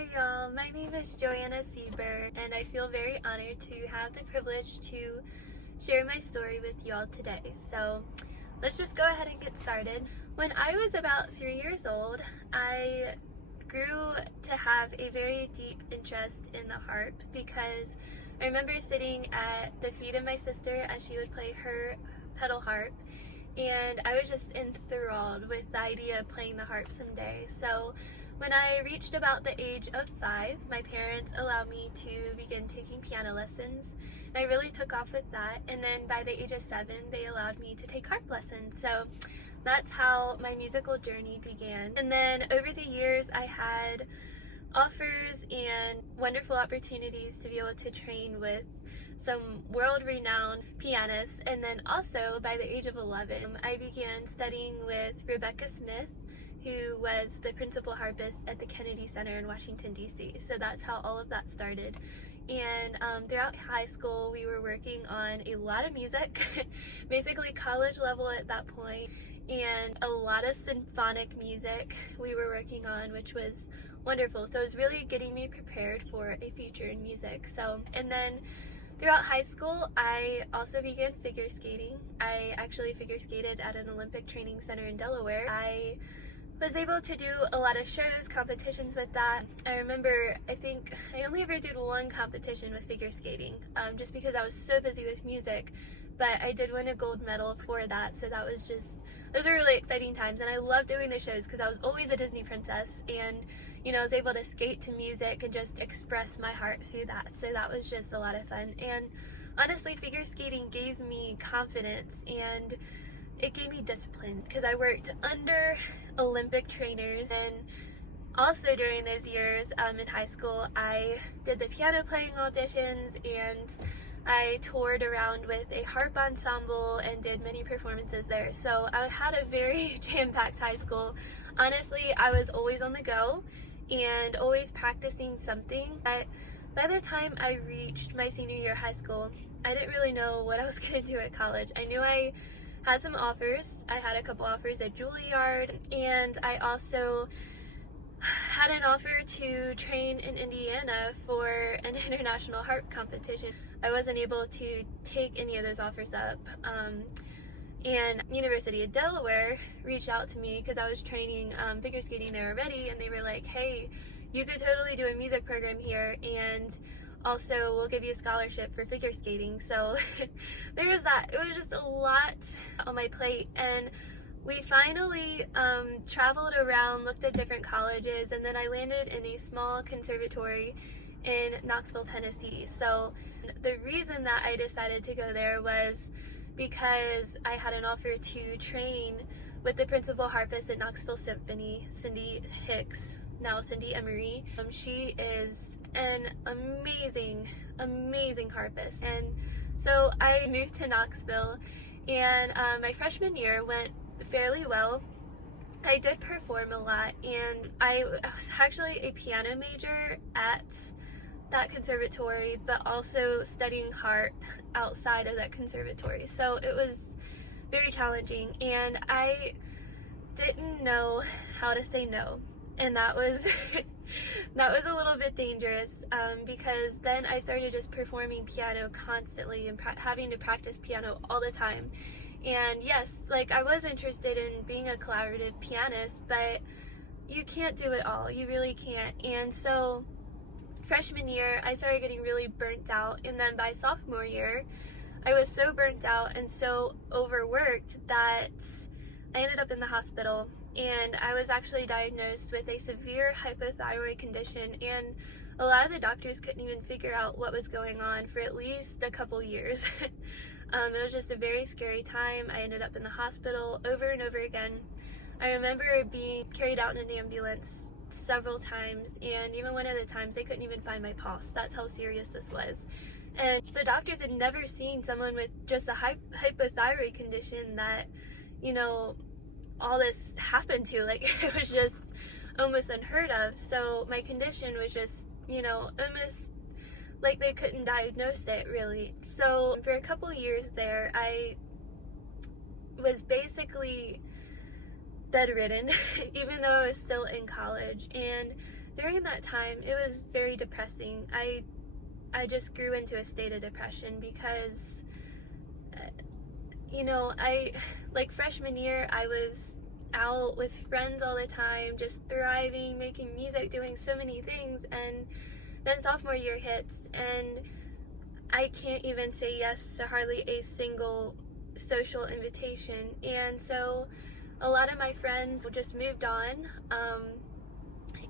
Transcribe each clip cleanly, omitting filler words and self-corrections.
Hi y'all, my name is Joanna and I feel very honored to have the privilege to share my story with y'all today. So let's just go ahead and get started. When I was about 3 years old, I grew to have a very deep interest in the harp because I remember sitting at the feet of my sister as she would play her pedal harp, and I was just enthralled with the idea of playing the harp someday. So when I reached about the age of 5, my parents allowed me to begin taking piano lessons. And I really took off with that, and then by the age of 7, they allowed me to take harp lessons. So that's how my musical journey began. And then over the years, I had offers and wonderful opportunities to be able to train with some world-renowned pianists. And then also by the age of 11, I began studying with Rebecca Smith, who was the principal harpist at the Kennedy Center in Washington, D.C. So that's how all of that started. And throughout high school, we were working on a lot of music, basically college level at that point, and a lot of symphonic music we were working on, which was wonderful. So it was really getting me prepared for a future in music. So, and then throughout high school, I also began figure skating. I actually figure skated at an Olympic training center in Delaware. I was able to do a lot of shows, competitions with that. I remember, I think I only ever did one competition with figure skating, just because I was so busy with music, but I did win a gold medal for that, so that was just, those were really exciting times. And I loved doing the shows because I was always a Disney princess, and you know, I was able to skate to music and just express my heart through that, so that was just a lot of fun. And honestly, figure skating gave me confidence, and it gave me discipline because I worked under Olympic trainers. And also during those years in high school, I did the piano playing auditions, and I toured around with a harp ensemble and did many performances there. So I had a very jam-packed high school. Honestly, I was always on the go and always practicing something. But by the time I reached my senior year of high school, I didn't really know what I was going to do at college. I knew I had some offers. I had a couple offers at Juilliard, and I also had an offer to train in Indiana for an international harp competition. I wasn't able to take any of those offers up, and University of Delaware reached out to me because I was training figure skating there already, and they were like, hey, you could totally do a music program here, and also we'll give you a scholarship for figure skating. So there was that. It was just a lot on my plate, and we finally traveled around, looked at different colleges, and then I landed in a small conservatory in Knoxville, Tennessee. So the reason that I decided to go there was because I had an offer to train with the principal harpist at Knoxville Symphony, Cindy Hicks, now Cindy Emery. She is an amazing harpist. And so I moved to Knoxville, and my freshman year went fairly well. I did perform a lot, and I was actually a piano major at that conservatory, but also studying harp outside of that conservatory. So it was very challenging, and I didn't know how to say no. And that was that was a little bit dangerous, because then I started just performing piano constantly and having to practice piano all the time. And yes, like, I was interested in being a collaborative pianist, but you can't do it all. You really can't. And so freshman year, I started getting really burnt out, and then by sophomore year, I was so burnt out and so overworked that I ended up in the hospital. And I was actually diagnosed with a severe hypothyroid condition, and a lot of the doctors couldn't even figure out what was going on for at least a couple years. It was just a very scary time. I ended up in the hospital over and over again. I remember being carried out in an ambulance several times, and even one of the times they couldn't even find my pulse. That's how serious this was. And the doctors had never seen someone with just a hypothyroid condition that, you know, all this happened to. Like, it was just almost unheard of. So my condition was just, you know, almost like they couldn't diagnose it, really. So for a couple years there, I was basically bedridden, even though I was still in college. And during that time, it was very depressing. I just grew into a state of depression because, like freshman year, I was out with friends all the time, just thriving, making music, doing so many things, and then sophomore year hits, and I can't even say yes to hardly a single social invitation, and so a lot of my friends just moved on,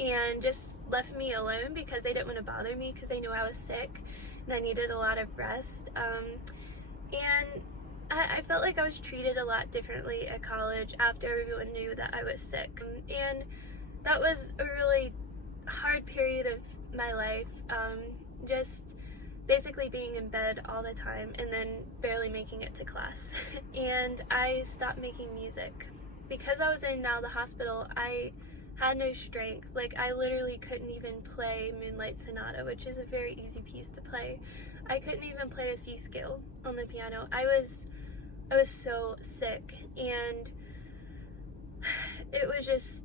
and just left me alone because they didn't want to bother me because they knew I was sick and I needed a lot of rest. And I felt like I was treated a lot differently at college after everyone knew that I was sick. And that was a really hard period of my life, just basically being in bed all the time and then barely making it to class. And I stopped making music. Because I was in now the hospital, I had no strength. Like, I literally couldn't even play Moonlight Sonata, which is a very easy piece to play. I couldn't even play a C scale on the piano. I was so sick, and it was just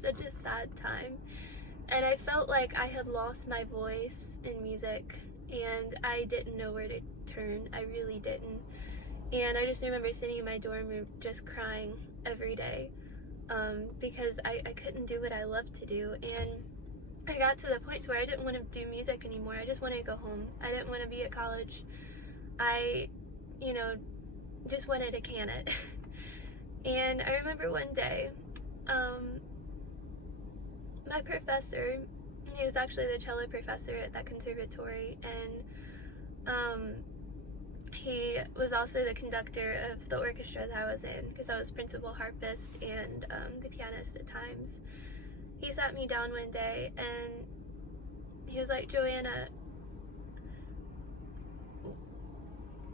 such a sad time. And I felt like I had lost my voice in music, and I didn't know where to turn. I really didn't. And I just remember sitting in my dorm room just crying every day, because I couldn't do what I loved to do. And I got to the point where I didn't want to do music anymore. I just wanted to go home. I didn't want to be at college. I, just wanted to can it. And I remember one day, my professor, he was actually the cello professor at that conservatory, and he was also the conductor of the orchestra that I was in, because I was principal harpist and the pianist at times. He sat me down one day and he was like, "Joanna,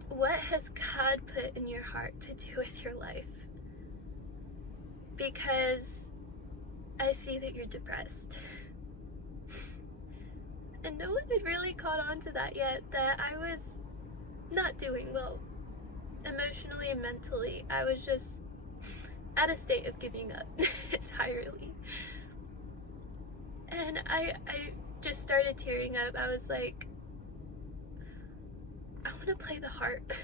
what has God put in your heart to do with your life? Because I see that you're depressed." And no one had really caught on to that yet, that I was not doing well emotionally and mentally. I was just at a state of giving up entirely. And I just started tearing up. I was like, I want to play the harp.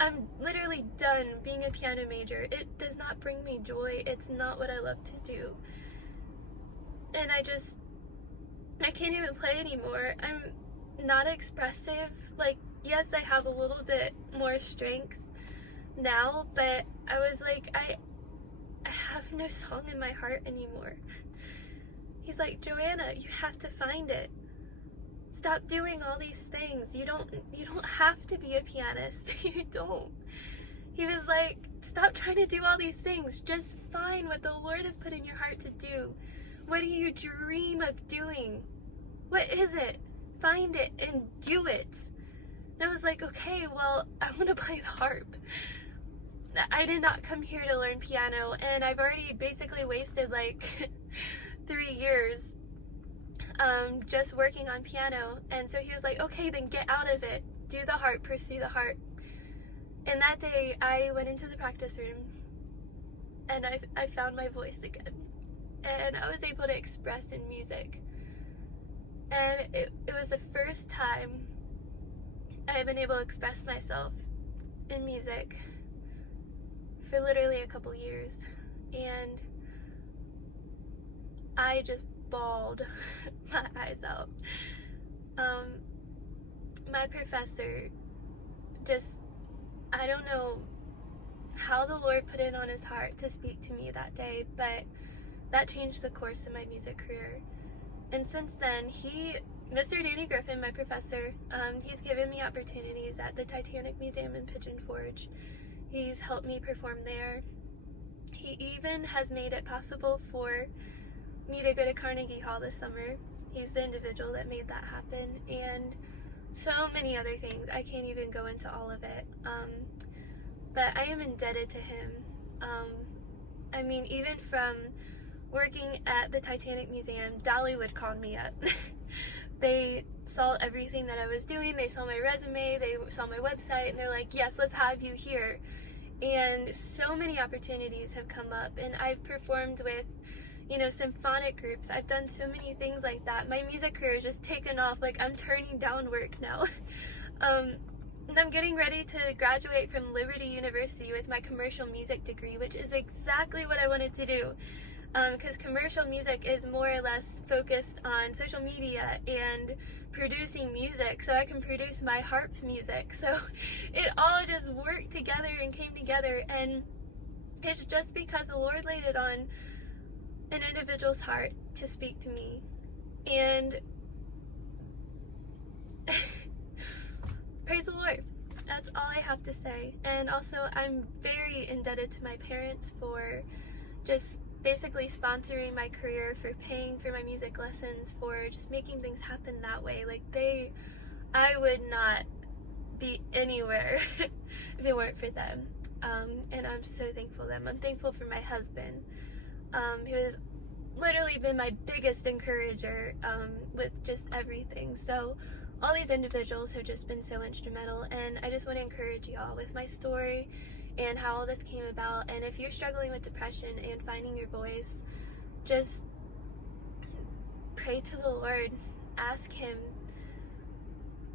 I'm literally done being a piano major. It does not bring me joy. It's not what I love to do. And I can't even play anymore. I'm not expressive. Like, yes, I have a little bit more strength now, but I was like, I have no song in my heart anymore. He's like, "Joanna, you have to find it. Stop doing all these things. You don't have to be a pianist. You don't." He was like, "Stop trying to do all these things. Just find what the Lord has put in your heart to do. What do you dream of doing? What is it? Find it and do it." And I was like, okay, well, I want to play the harp. I did not come here to learn piano, and I've already basically wasted like 3 years just working on piano. And so he was like, okay, then get out of it. Do the harp, pursue the harp. And that day I went into the practice room and I found my voice again. And I was able to express in music. And it was the first time I have been able to express myself in music for literally a couple years. And I just bawled my eyes out. My professor I don't know how the Lord put it on his heart to speak to me that day, but that changed the course of my music career. And since then, Mr. Danny Griffin, my professor, he's given me opportunities at the Titanic Museum in Pigeon Forge. He's helped me perform there. He even has made it possible for me to go to Carnegie Hall this summer. He's the individual that made that happen, and so many other things. I can't even go into all of it. But I am indebted to him. I mean, even from working at the Titanic Museum, Dolly would call me up. They saw everything that I was doing. They saw my resume. They saw my website, and they're like, "Yes, let's have you here." And so many opportunities have come up, and I've performed with, symphonic groups. I've done so many things like that. My music career has just taken off. Like, I'm turning down work now. And I'm getting ready to graduate from Liberty University with my commercial music degree, which is exactly what I wanted to do. Because commercial music is more or less focused on social media and producing music, so I can produce my harp music. So it all just worked together and came together, and it's just because the Lord laid it on an individual's heart to speak to me. And praise the Lord. That's all I have to say. And also, I'm very indebted to my parents for just basically sponsoring my career, for paying for my music lessons, for just making things happen that way. Like, I would not be anywhere if it weren't for them. And I'm so thankful for them. I'm thankful for my husband, who has literally been my biggest encourager with just everything. So all these individuals have just been so instrumental, and I just want to encourage y'all with my story and how all this came about. And if you're struggling with depression and finding your voice, just pray to the Lord. Ask Him,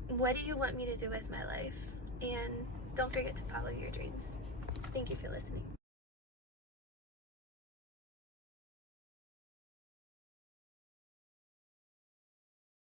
what do you want me to do with my life? And don't forget to follow your dreams. Thank you for listening.